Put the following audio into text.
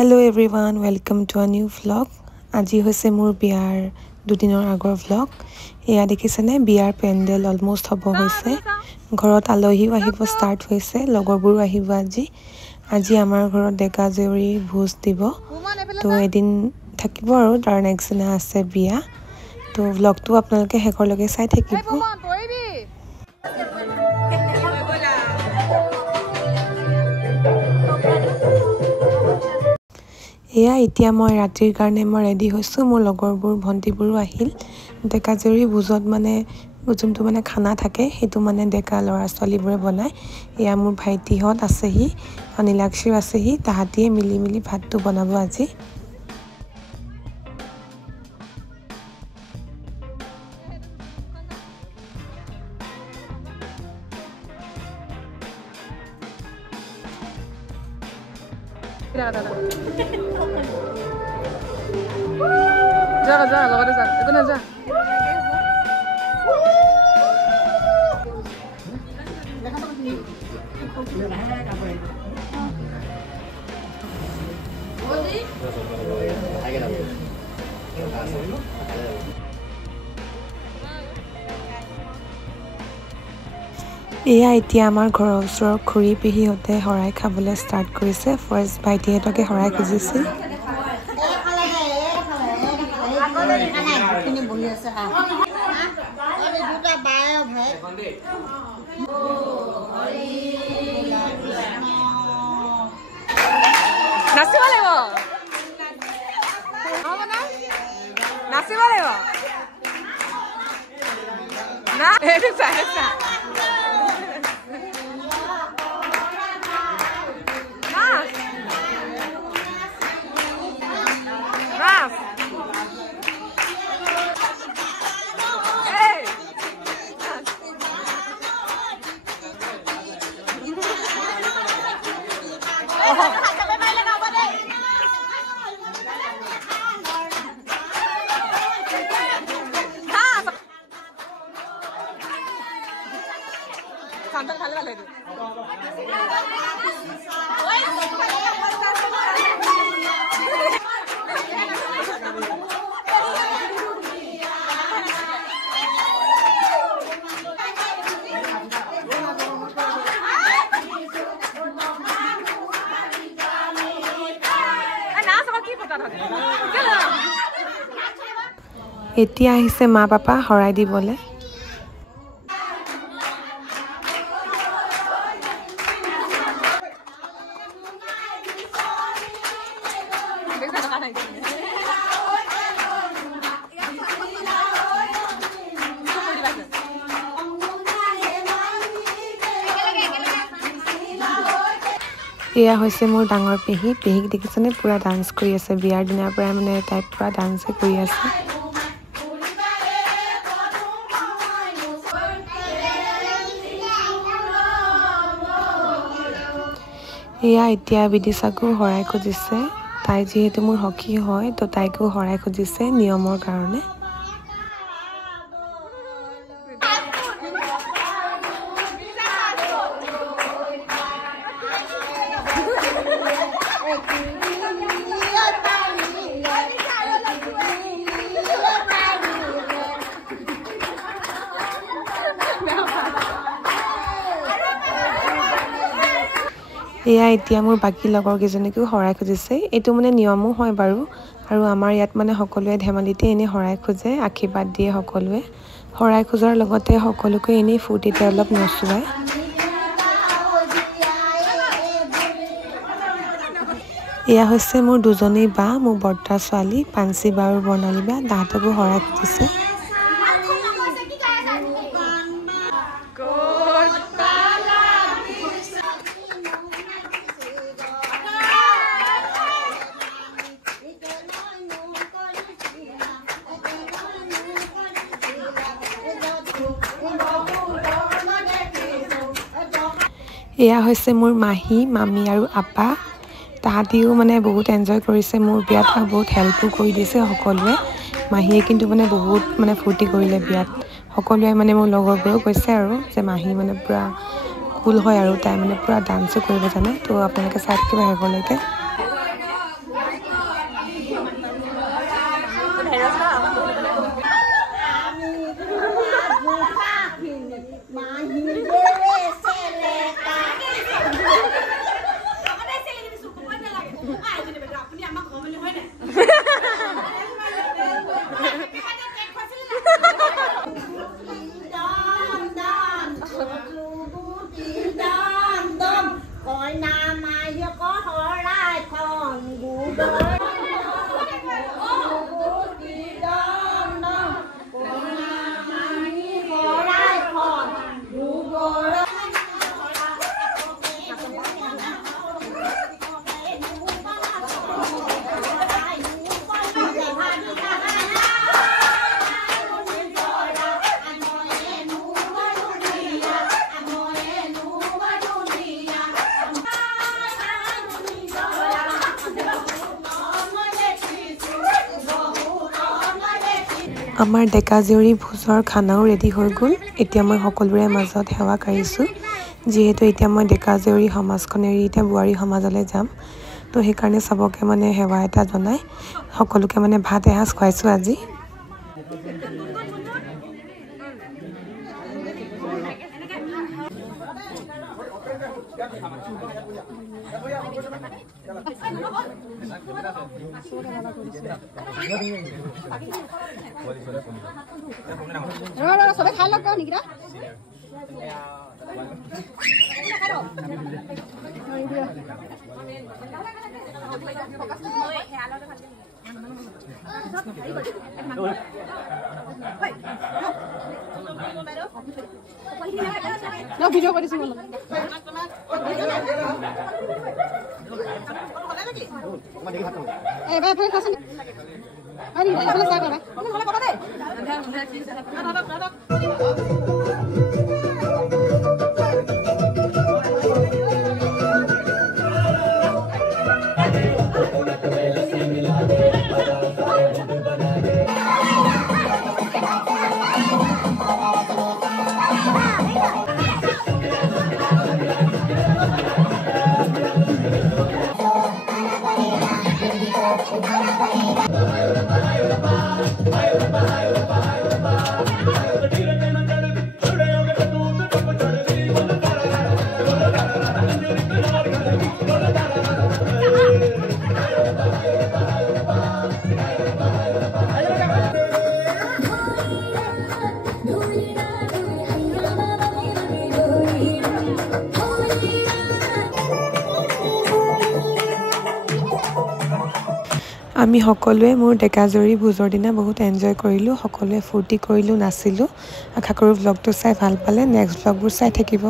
Hello everyone, welcome to a new vlog. আজি হৈছে মোৰ বিয়াৰ দুদিনৰ আগৰ vlog. এয়া দেখিছেনে বিয়াৰ পেণ্ডেল অলমোস্ট হ'ব হৈছে. ঘৰত আলহীও আহিব ষ্টাৰ্ট হৈছে, লগৰবোৰো আহিব আজি. আজি আমাৰ ঘৰত ডেকা জেউৰী ভোজ দিব. তো এদিন থাকিব আৰু তাৰ নেক্সট দিনা আছে বিয়া. তো vlogটো আপোনালোকে শেষৰলৈকে চাই থাকিব. এয়া এতিয়া মই ৰাতিৰ কাৰণে মই ৰেডি হৈছোঁ. মোৰ লগৰবোৰ ভণ্টিবোৰো আহিল. ডেকা জেউৰী ভোজত মানে যোনটো মানে খানা থাকে সেইটো মানে ডেকা ল'ৰা ছোৱালীবোৰে বনায়. এয়া মোৰ ভাইটিহঁত আছেহি, নীলাক্ষীও আছেহি, তাহাঁতিয়ে মিলি ভাতটো বনাব আজি. লগতে যা একো নাযা এয়া এতিয়া আমাৰ ঘৰৰ ওচৰৰ খুৰী পেহীহঁতে শৰাই খাবলৈ ষ্টাৰ্ট কৰিছে. ফাৰ্ষ্ট ভাইটিহঁতকে শৰাই খুজিছিল. নাচিব লাগিব নাচিব লাগিব না এইটো চাই চা এতিয়া আহিছে মা পাপা শৰাই দিবলৈ. এয়া হৈছে মোৰ ডাঙৰ পেহী. পেহীক দেখিছেনে পুৰা ডান্স কৰি আছে. বিয়াৰ দিনাৰ পৰাই মানে তাই পুৰা ডান্সে কৰি আছে. এয়া এতিয়া বিদিশাকো শৰাই খুজিছে. তাই যিহেতু মোৰ সখী হয় তো তাইকো শৰাই খুজিছে নিয়মৰ কাৰণে. এয়া এতিয়া মোৰ বাকী লগৰ কেইজনীকো শৰাই খুজিছে. এইটো মানে নিয়মো হয় বাৰু, আৰু আমাৰ ইয়াত মানে সকলোৱে ধেমালিতে এনেই শৰাই খোজে, আশীৰ্বাদ দিয়ে সকলোৱে. শৰাই খোজাৰ লগতে সকলোকে এনেই ফূৰ্তিতে অলপ নচুৱায়. এয়া হৈছে মোৰ দুজনী বা, মোৰ বৰ্তা ছোৱালী পাঞ্চি বা আৰু বৰ্ণালী বা. তাহাঁতকো শৰাই খুজিছে. এয়া হৈছে মোৰ মাহী, মামী আৰু আপা. তাহাঁতিও মানে বহুত এনজয় কৰিছে মোৰ বিয়াত আৰু বহুত হেল্পো কৰি দিছে সকলোৱে. মাহীয়ে কিন্তু মানে বহুত মানে ফূৰ্তি কৰিলে বিয়াত. সকলোৱে মানে মোৰ লগৰবোৰেও কৈছে আৰু যে মাহী মানে পুৰা কুল হয় আৰু তাই মানে পুৰা ডান্সো কৰিব জানে. তো আপোনালোকে চাই থাকিব শেষলৈকে. আমাৰ ডেকা জীয়ৰী ভোজৰ খানাও ৰেডি হৈ গ'ল। এতিয়া মই সকলোৰে মাজত সেৱা কাঢ়িছোঁ, যিহেতু এতিয়া মই ডেকা জীয়ৰী সমাজখন এৰি এতিয়া বোৱাৰী সমাজলৈ যাম। তো সেইকাৰণে চবকে মানে সেৱা এটা জনাই সকলোকে মানে ভাত এসাঁজ খুৱাইছোঁ আজি। সবে খাই লওক নিকিতা ভিডিঅ' কৰিছো এবাৰ ফোন খাচোন আমি সকলোৱে মোৰ ডেকা জীয়ৰী ভোজৰ দিনা বহুত এনজয় কৰিলোঁ, সকলোৱে ফূৰ্তি কৰিলোঁ, নাচিলোঁ। আশা কৰোঁ ভ্লগটো চাই ভাল পালে। নেক্সট ভ্লগবোৰ চাই থাকিব।